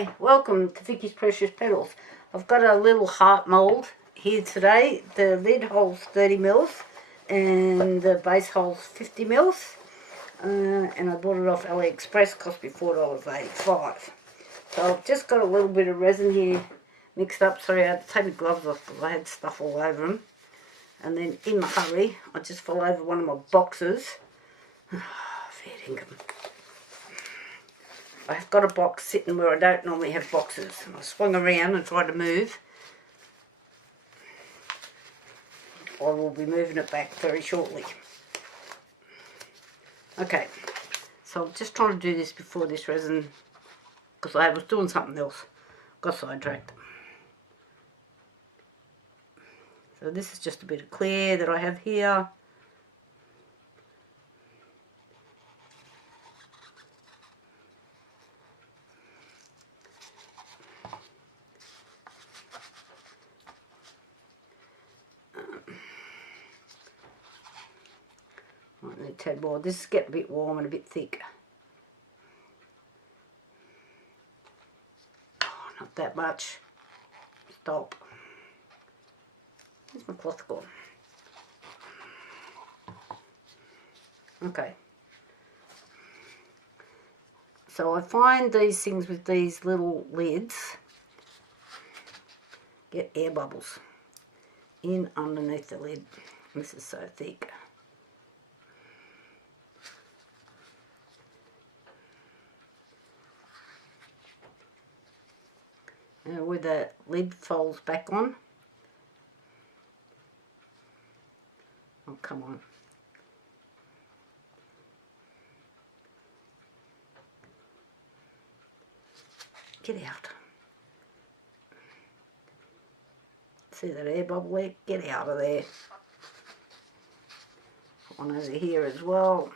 Hi, welcome to Vicky's Precious Petals. I've got a little heart mould here today. The lid holds 30 mils and the base holds 50 mils. And I bought it off AliExpress, cost me $4.85. So I've just got a little bit of resin here mixed up. Sorry, I had to take my gloves off because I had stuff all over them. And then in a hurry, I just fell over one of my boxes. Fair dinkum. I've got a box sitting where I don't normally have boxes. And I swung around and tried to move. I will be moving it back very shortly. Okay, so I'm just trying to do this before this resin, because I was doing something else. Got sidetracked. So this is just a bit of clear that I have here. Might need a tad more. This is getting a bit warm and a bit thick. Oh, not that much. Stop. Where's my cloth gone? Okay. So I find these things with these little lids get air bubbles in underneath the lid. This is so thick. Now where the lid folds back on. Oh, come on. Get out. See that air bubble there? Get out of there. One over here as well.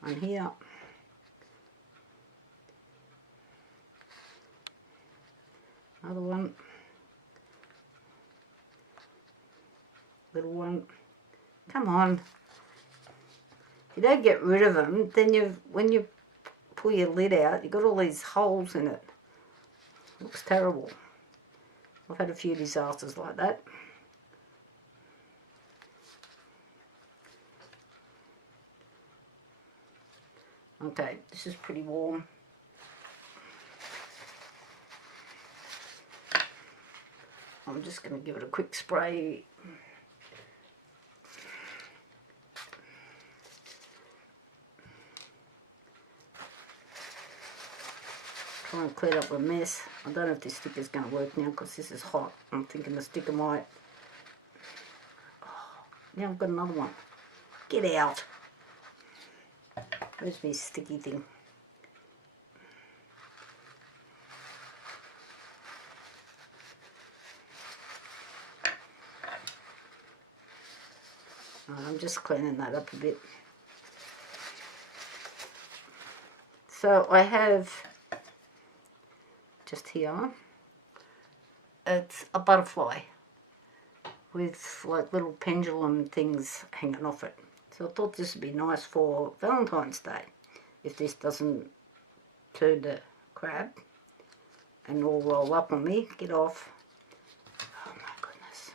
One here. Another one. Little one. Come on. If you don't get rid of them, then when you pull your lid out, you've got all these holes in it. Looks terrible. I've had a few disasters like that. Okay, this is pretty warm. I'm just going to give it a quick spray. Try and clear up a mess. I don't know if this sticker's going to work now because this is hot. I'm thinking the sticker might. Oh, now I've got another one. Get out. Where's my sticky thing? I'm just cleaning that up a bit. So I have just here, it's a butterfly with like little pendulum things hanging off it. So I thought this would be nice for Valentine's Day if this doesn't turn to crab and all roll up on me. Get off. Oh my goodness.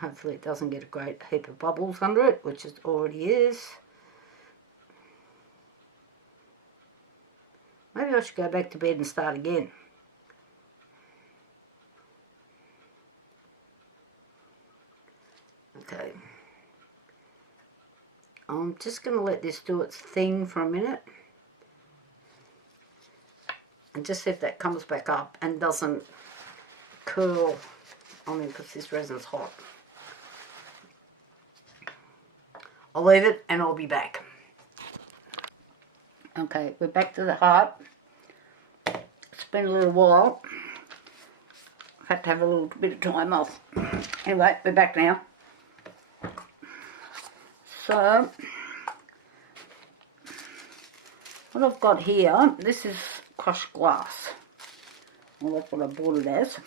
Hopefully it doesn't get a great heap of bubbles under it, which it already is. Maybe I should go back to bed and start again. Okay. I'm just going to let this do its thing for a minute. And just see if that comes back up and doesn't curl on me because this resin's hot. I'll leave it and I'll be back. Okay, we're back to the heart. It's been a little while. I've had to have a little bit of time off. Anyway, we're back now. So, what I've got here, this is crushed glass. Well, that's what I bought it as.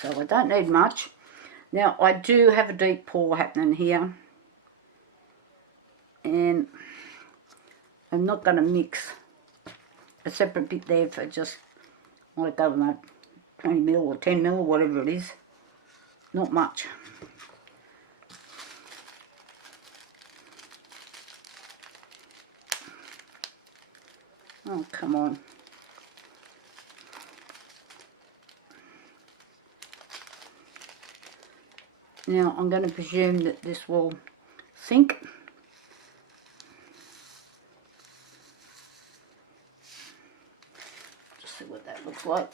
So I don't need much. Now I do have a deep pour happening here, and I'm not going to mix a separate bit there for just, like, I don't know, 20 mil or 10 mil or whatever it is. Not much. Oh, come on. Now I'm going to presume that this will sink. Just see what that looks like.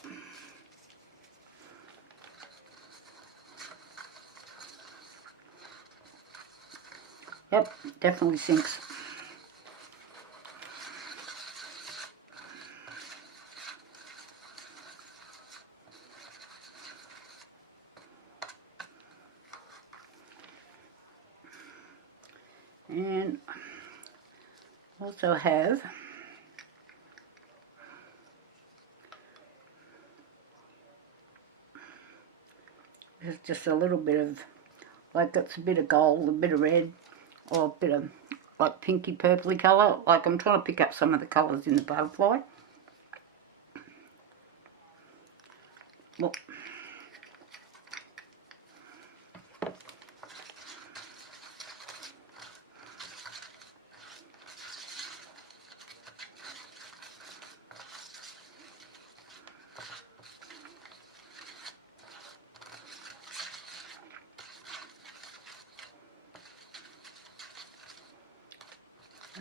Yep, definitely sinks. And also have just a little bit of, like, it's a bit of gold, a bit of red, or a bit of like pinky purpley colour. Like, I'm trying to pick up some of the colours in the butterfly. Look.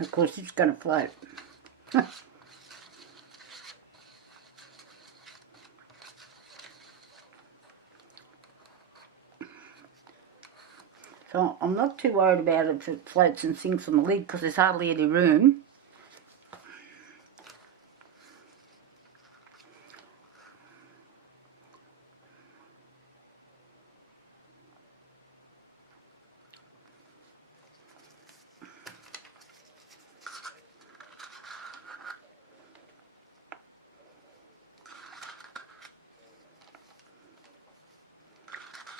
Of course, it's going to float. So I'm not too worried about it if it floats and sinks on the lid, because there's hardly any room.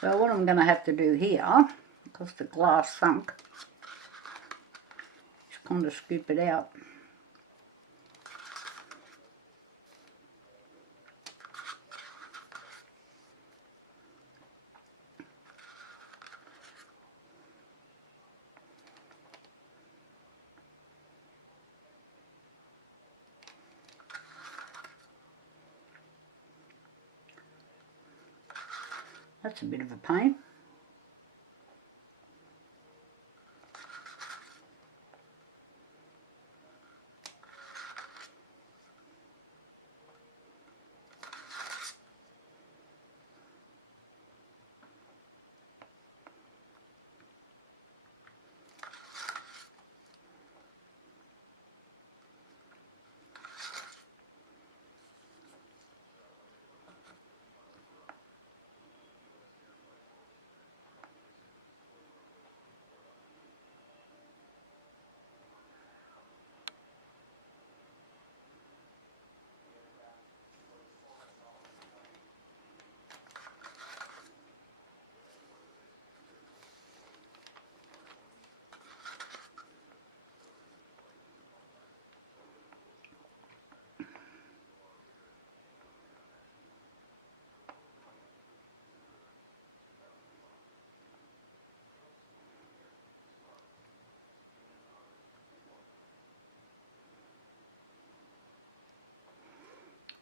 So what I'm going to have to do here, because the glass sunk, is kind of scoop it out. That's a bit of a pain.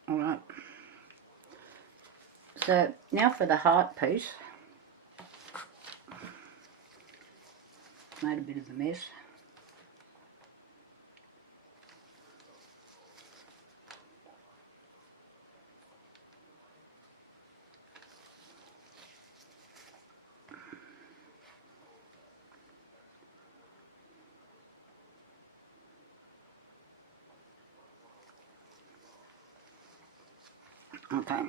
Alright, so now for the heart piece. Made a bit of a mess. Okay.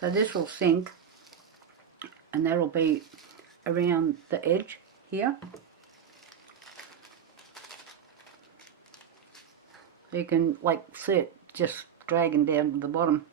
So this will sink, and that'll be around the edge here. You can like see it just dragging down to the bottom.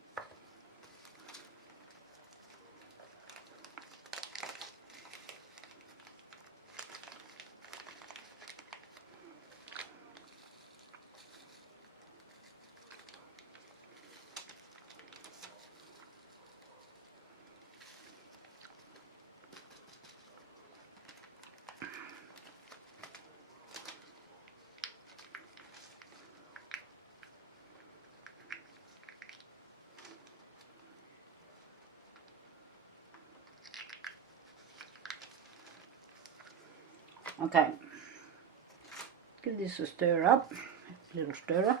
Okay, give this a stir up, a little stirrer,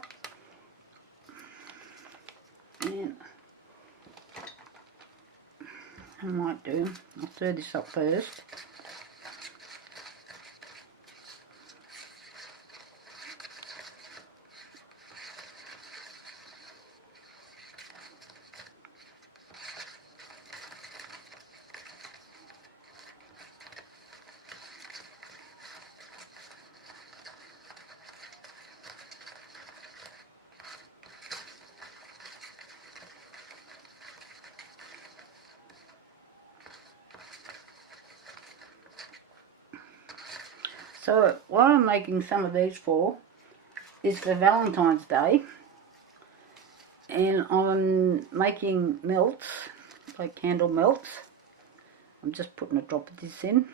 and I might do, I'll stir this up first. So what I'm making some of these for is for Valentine's Day, and I'm making melts, like candle melts. I'm just putting a drop of this in.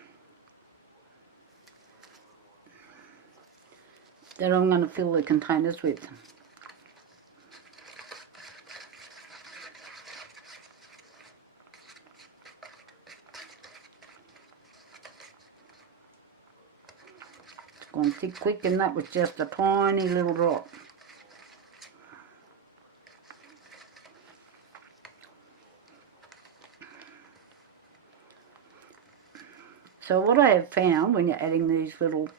That I'm going to fill the containers with. It's gone thick quick, and that was just a tiny little drop. So what I have found when you're adding these little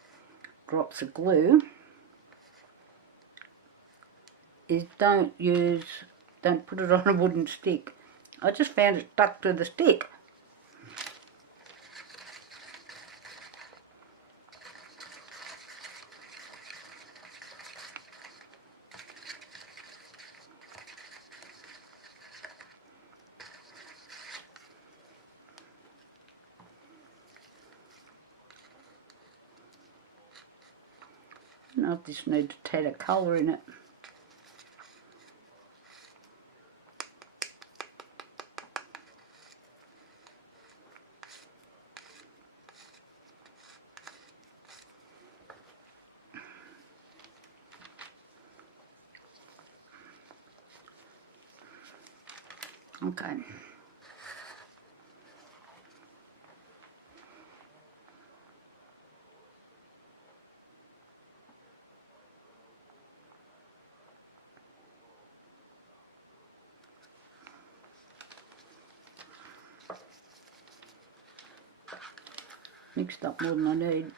drops of glue is don't put it on a wooden stick. I just found it stuck to the stick. I just need to tad of colour in it. Okay. Mixed up more than I need.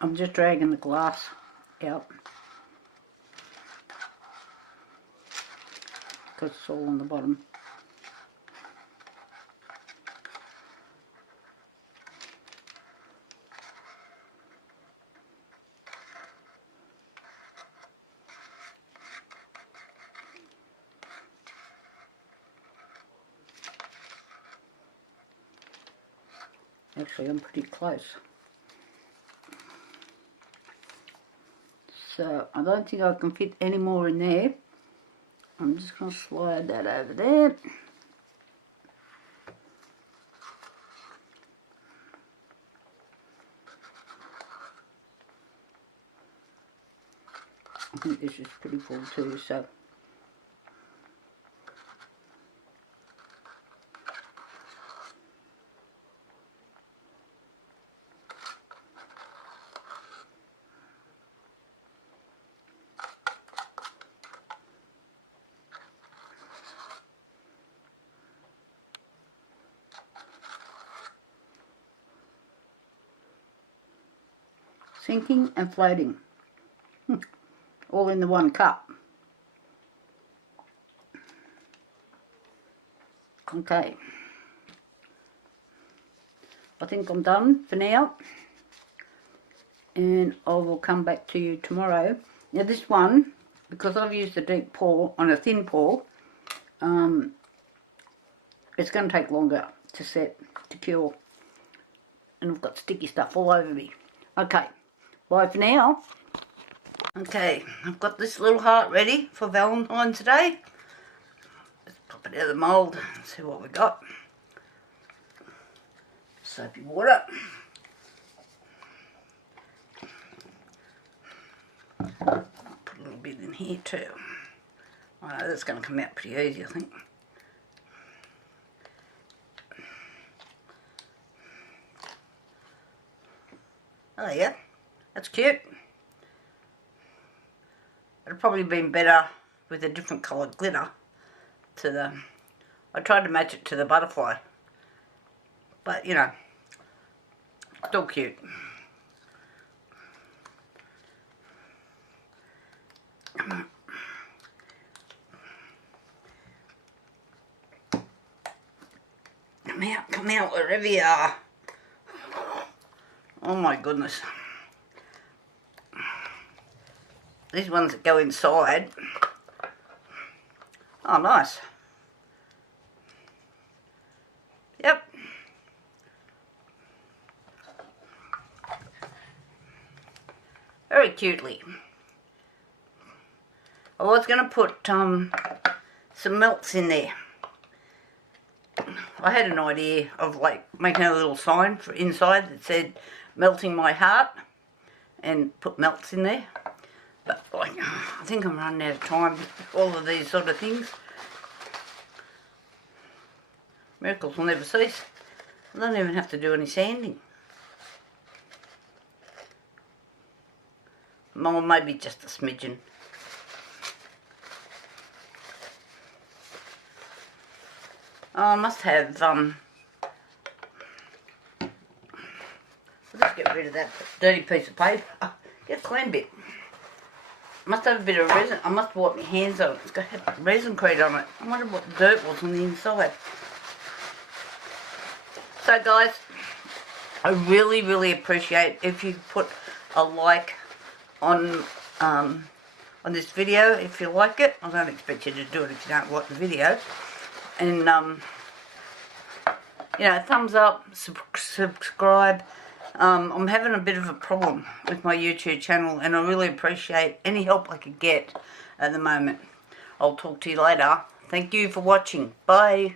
I'm just dragging the glass out because it's all on the bottom. Actually, I'm pretty close. So I don't think I can fit any more in there. I'm just going to slide that over there. I think this is pretty full too, so sinking and floating. All in the one cup. Okay. I think I'm done for now. And I will come back to you tomorrow. Now this one, because I've used a deep pour on a thin pour, it's going to take longer to set, to cure. And I've got sticky stuff all over me. Okay, bye for now. Okay, I've got this little heart ready for Valentine's Day. Let's pop it out of the mould and see what we got. Soapy water. I'll put a little bit in here too. I know that's going to come out pretty easy, I think. Oh yeah, that's cute. It'd probably been better with a different coloured glitter to the... I tried to match it to the butterfly. But, you know, still cute. Come out wherever you are. Oh my goodness. These ones that go inside. Oh, nice. Yep. Very cutely. I was going to put some melts in there. I had an idea of like making a little sign for inside that said melting my heart and put melts in there. But like, I think I'm running out of time with all of these sort of things. Miracles will never cease. I don't even have to do any sanding. Or maybe just a smidgen. Oh, I must have, I'll just get rid of that dirty piece of paper. Oh, get a clean bit. I must have a bit of resin. I must wipe my hands on it. It's got resin crate on it. I wonder what the dirt was on the inside. So guys, I really, really appreciate if you put a like on this video if you like it. I don't expect you to do it if you don't like the video. And you know, thumbs up, subscribe. I'm having a bit of a problem with my YouTube channel and I really appreciate any help I could get at the moment. I'll talk to you later. Thank you for watching. Bye.